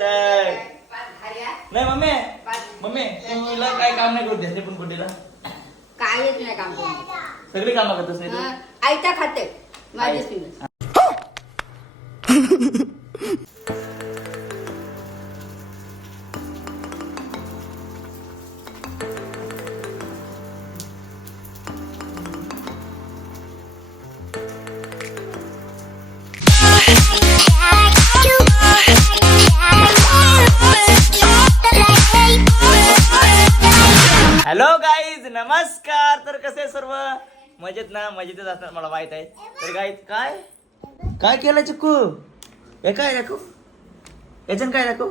नाही mummy mummy तुला काय काम नाही करू द्यायचे पण गुड्डीला कायच नाही काम करू. सगळी कामं करतोस नाही तू? आयता खाते माझी स्त्रीला. हॅलो गाईज नमस्कार. तर कसे सर्व मजेत ना? मजेतच असणार मला माहित आहे. तर गाईज काय काय केलं चिक्कू? हे काय दाखव याच्यान काय दाखव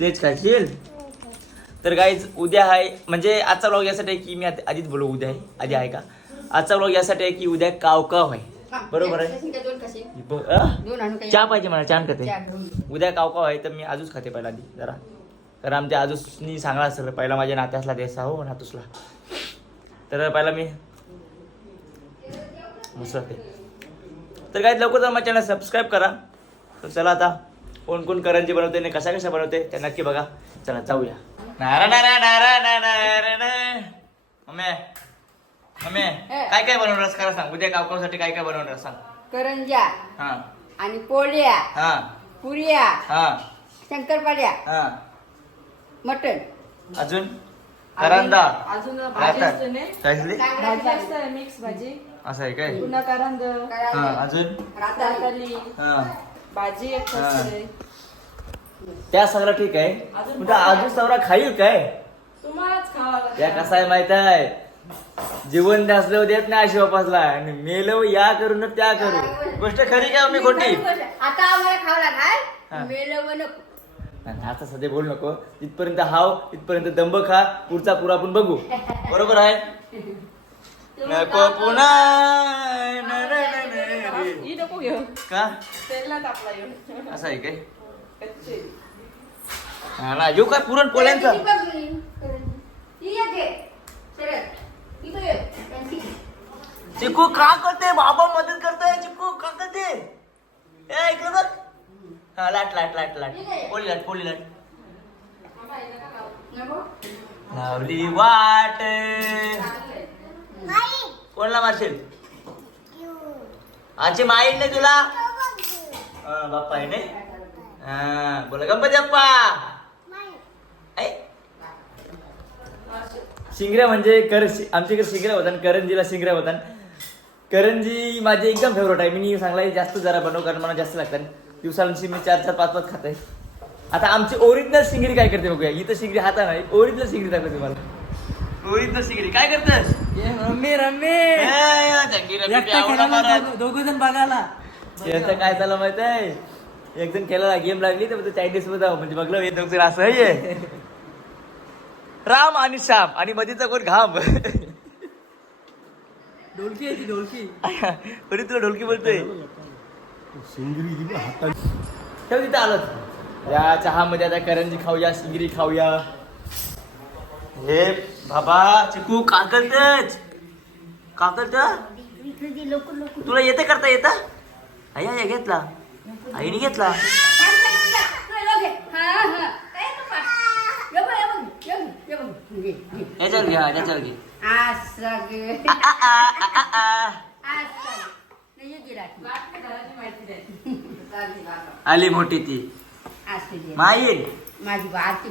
लेच खाशील. तर गाईज उद्या आहे म्हणजे आजचा व्लॉग यासाठी आहे की मी आधीच बोलू उद्या आहे आधी आहे का आजचा व्लॉग यासाठी आहे की उद्या कावकाव आहे. बरोबर आहे. चहा पाहिजे मला छान खाते उद्या कावकाव आहे. तर मी आजूच खाते पहिला आधी जरा तर आमच्या आजूसनी सांगला असेल पहिला माझ्या नात्यासला द्यायचा हो नातूसला. तर पहिला मी मुसळते. तर काय लवकर माझ्या चॅनल सबस्क्राईब करा. तर चला आता कोण कोण करंजी बनवते आणि कशा कशा बनवते त्या नक्की बघा. चला जाऊया. नारा नारा नारा नारा नारा. मम्मी मम्मी काय काय बनवणार खरं सांग. उद्या कावकावसाठी काय काय बनवणार सांग. करंजा हा आणि पोळ्या हा पुऱ्या हा शंकरपाड्या हा मटण अजून करंदा अजून राहतात. काय झाली? भाजी असते मिक्स भाजी असं आहे काय? पुन्हा करंद हा अजून राताली हा भाजी एक हा. असते. त्या सगळं ठीक आहे म्हणजे अजून सगळा खाईल काय? तुम्हालाच खावा या कसा आहे माहित आहे जीवन असल्यावर देत नाही अशी वापसला आणि मेलो या करू न त्या करू. गोष्ट खरी काय मी खोटी? आता आम्हाला खावला हा. काय मेलं नको. आता सध्या बोलू नको. इथपर्यंत हाव इथपर्यंत दंब खा पुढचा पुरा आपण बघू. बरोबर आहे. नको पुन्हा ही नको घेऊ का तेलात आपला येऊन असं आहे काय? कच्चे हा ना येऊ काय पुरण पोळ्यांचा. चिकू का करते बाबा मदत करताय. चिकू का करते ए इकडे बघ. हा लाट लाट लाट लाट पोळी लाट पोळी लाट लावली वाट. कोणला मारशील? आजची माईन नाही तुला बाप्पा आहे नाही. हा बोला गणपती बाप्पा. शिंगऱ्या म्हणजे आमच्या इकडे शिंगऱ्या होता करंजीला शिंगऱ्या होता. करंजी माझी एकदम फेवरेट आहे. मी सांगला जास्त जरा बनव कारण मला जास्त लागतात. दिवसांची मी 4-4 5-5 खात आहे. आता आमची ओरिजिनल शिंगरी काय करते बघूया. इथं शिंगरी हाता नाही ओरिजिनल शिंगरी दाखवते मला. ओरिजिनल शिंगरी काय करतेस? रम्मी दोघ जण बघायला याचं काय झालं माहित आहे. एक जण खेळायला गेम लागली तर चायनीज मध्ये म्हणजे बघलं हे दोघ असं आहे राम आणि श्याम आणि मधीचा कोण घाम. ढोलकी आहे ती ढोलकी. तरी तुला ढोलकी बोलतोय. ठेव तिथं आलं. या चहामध्ये आता करंजी खाऊया शिंगरी खाऊया. हे बाबा चिकू का करतेच का करत तुला येते करता येतं? आई घेतला आईने घेतला. याच्यावर घ्या याच्यावर घे. आली मोठी ती माई माझी बारती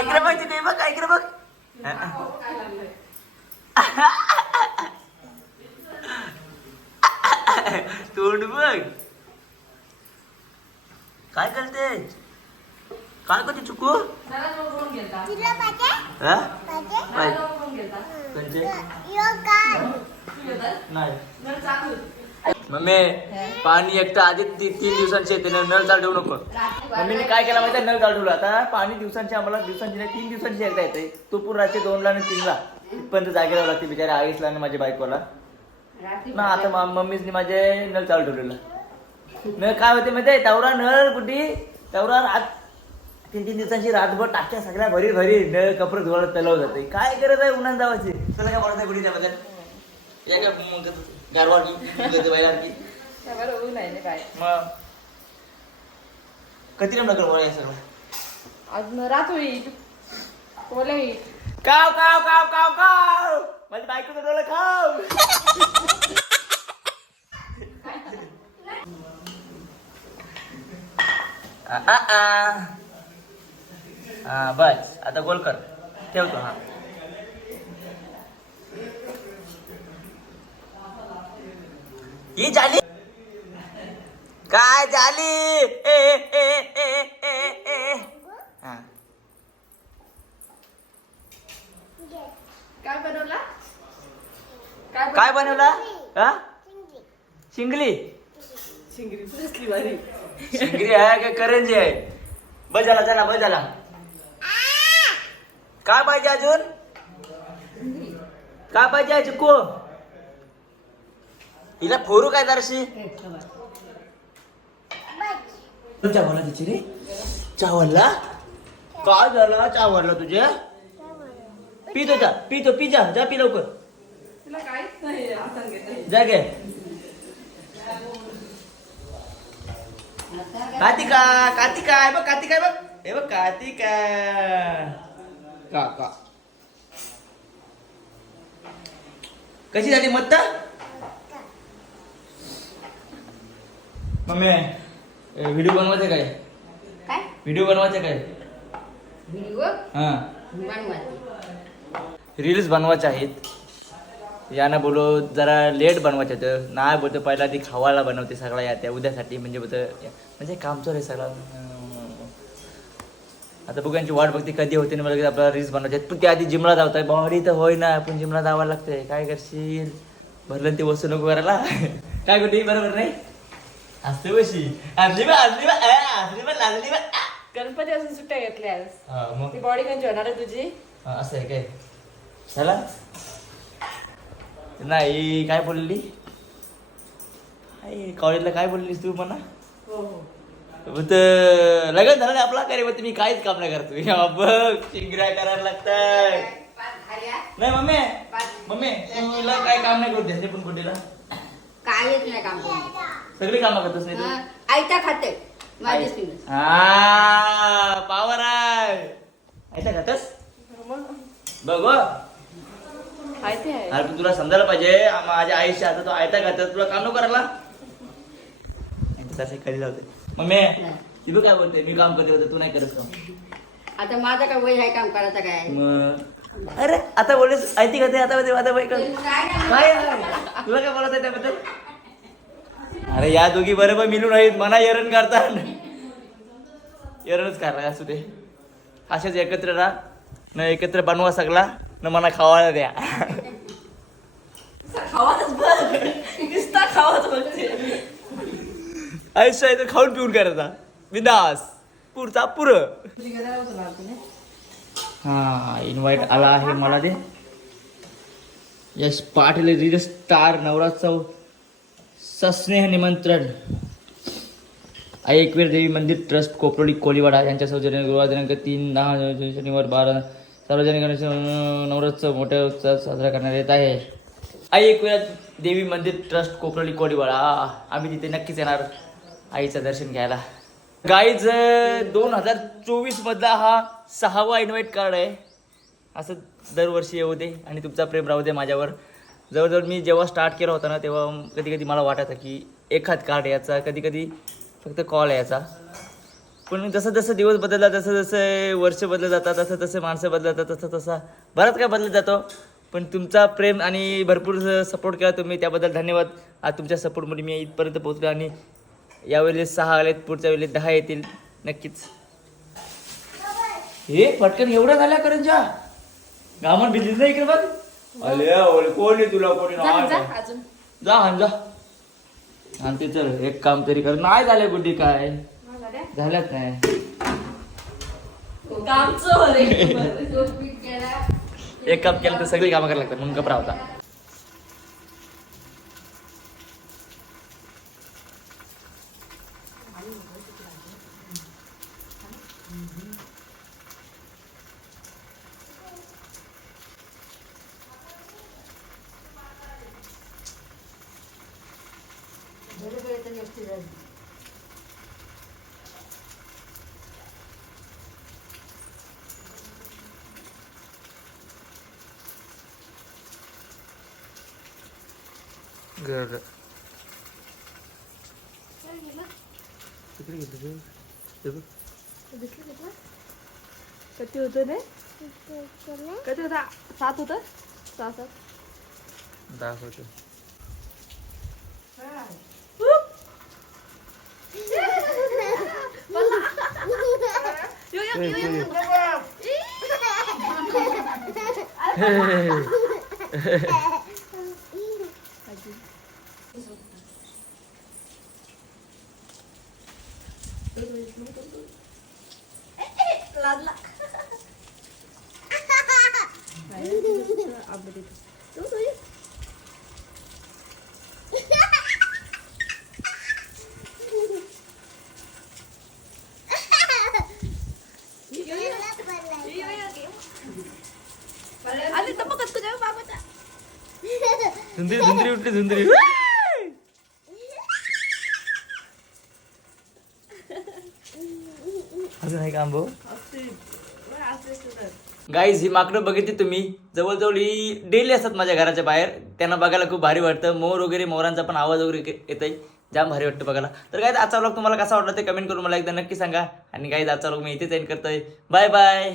इकडे बघ तिथे बघ इकडे बघ. तोंड बघ काय करते काय करते चुकू. नाही मम्मी पाणी एकटा आधी 3 दिवसांचे येते नळ चालू ठेवू नको. मम्मीने काय केलं माहिती नळ चालू ठेवला. आता पाणी दिवसांची आम्हाला दिवसांची नाही 3 दिवसांची एकदा येते. तो पूर्ण रात्री 2ला आणि 3ला इथपर्यंत जागेला लागते बिचारे आईसला आणि माझ्या बायकोला ना. आता मम्मीने माझे नळ चालू ठेवलेला. नळ काय होते माहिती आहे तेवढा नळ कुठे तेवढा 3 दिवसांची रातभर टाक्या सगळ्या भरी भरी नळ कपडे धुवायला तलाव जाते. काय गरज आहे उन्हात जावायची. तुला काय बोलत आहे कुठे त्याबद्दल गारवा त्यावर ऊन आहे ना काय मग कधी रमला कर सर्व आज रात होईल बोला येईल काव काव काव काव काव माझी बायकोचं डोळं खाव बस आता गोल कर ठेवतो हा ही झाली काय झाली ए ए ए ए ए हा काय बनवला काय बनवला हा शिंगली शिंगरी कसली भारी शिंगरी आहे का करंजी आहे बस झाला चला बस झाला काय पाहिजे अजून काय पाहिजे आहे चिक्कू हिला फोरू काय जराशी चावला तिची रे चावला काय झालं चावला तुझे पितो जा पितो पी जा जा पी लवकर तुला काहीच नाही हातात घेत जा गे कार्तिका कार्तिका आहे बघ कार्तिका आहे बघ हे बघ कार्तिका का कशी झाली मत्ता मम्मी व्हिडिओ बनवायचे काय काय व्हिडिओ बनवायचे काय व्हिडिओ हा बनवायचे रील्स बनवायचे आहेत यानं बोलो जरा लेट बनवायचे होतं नाही बोलतो पहिला ती खावायला बनवते सगळा या त्या उद्यासाठी म्हणजे म्हणजे काम चालू आहे सगळं आता बघ यांची वाट बघते कधी होते मला आपल्याला रील्स बनवायचे तू त्याआधी जिमला धावताय बॉडी तर होय ना आपण जिमला धावायला लागतंय काय करशील भरलं ते वस्तू नको करायला काय करते बरोबर नाही असते बशी असली बा असली बा असली बा लागली बा गणपती असून सुट्ट्या घेतल्या आज हा मग ती बॉडी कधी होणार आहे तुझी असं आहे काय चला नाही काय बोलली कॉलेजला काय बोललीस तू म्हणा हो हो लग्न झालं नाही आपला काय रे मग तुम्ही काहीच काम नाही करतो बघ चिंगऱ्या करायला लागतात नाही मम्मी मम्मी तुला काय काम नाही करू द्यायचे पण कुठेला कायच नाही काम करून सगळी कामं करतोस नाही तू आयता खाते माझी सिंग हा पावर आहे ऐसा खातस मग बघ हो. आहे ते आहे अरे पण तुला समजायला पाहिजे माझ्या आईशी आता तो आयता खात तुला काम नको करायला तसे कधी लावते मम्मी ती बघ काय बोलते मी काम करते होते तू नाही करत का आता माझं काय वय आहे काम करायचं काय मग अरे आता बोललेस आयती खाते आता बोलते आता बाई कर काय आहे? तुला काय बोलत आहे त्याबद्दल अरे या दोघी बरोबर मिळून आहेत मना एरण करतात एरणच करा असू दे असेच एकत्र राहा न एकत्र बनवा सगळा न मना खावायला द्या खावाच बघ नुसता खावाच बघते आयुष्य आहे तर खाऊन पिऊन करायचा विदास पुरचा पुर हा इन्व्हाइट आला आहे मला दे यश पाटील रील स्टार नवरात्सव सस्नेह निमंत्रण ऐकवीर देवी मंदिर ट्रस्ट कोपरोली कोलीवाडा यांच्या सौजन्याने गुरुवार दिनांक 3/10 शनिवार 12 सार्वजनिक गणेश नवरात्सव मोठ्या उत्साहात साजरा करण्यात येत आहे ऐकवीर देवी मंदिर ट्रस्ट कोपरोली कोलीवाडा आम्ही तिथे नक्कीच येणार आईचं दर्शन घ्यायला गाईज 2024 मधला हा 6वा इन्व्हाइट कार्ड आहे असं दरवर्षी येऊ दे आणि तुमचा प्रेम राहू दे माझ्यावर जवळजवळ मी जेव्हा स्टार्ट केला होता ना तेव्हा कधी कधी मला वाटायचं की एखाद कार्ड यायचा कधी कधी फक्त कॉल यायचा पण जसं जसं दिवस बदलला जसं जसं वर्ष बदलत जातात तसं तसं माणसं बदलत जातात तसं तसा बराच काय बदलत जातो पण तुमचा प्रेम आणि भरपूर सपोर्ट केला तुम्ही त्याबद्दल धन्यवाद आज तुमच्या सपोर्टमुळे मी इथपर्यंत पोहोचलो आणि यावेळी 6 आलेत पुढच्या वेळेस 10 येतील नक्कीच हे पटकन एवढं झाल्या करंजा गामन भिजलीच नाही इकडे बघ अले कोणी तुला कोणी अजून जा हान जा आणि ते चल एक काम तरी कर नाही झाले गुड्डी काय झाल्यात नाही कामचं एक काम केलं तर सगळी कामं करायला लागतात म्हणून कपडा होता घर तिकडे गेलं ते बघ. किती होतं रे किती होता 7 होतं 6 दाखवतो. आले तर बघत तुझ्या बाबाचा धुंदरी धुंदरी उठली धुंदरी. अजून आहे का आंबो. गाईज ही माकडं बघितली तुम्ही, जवळजवळ ही डेली असतात माझ्या घराच्या बाहेर. त्यांना बघायला खूप भारी वाटतं. मोर वगैरे, मोरांचा पण आवाज वगैरे येतोय, जाम भारी वाटतं बघायला. तर गाईज आजचा व्लॉग तुम्हाला कसा वाटला ते कमेंट करून मला एकदा नक्की सांगा. आणि गाईज आजचा व्लॉग मी इथेच एंड करतोय. Bye bye.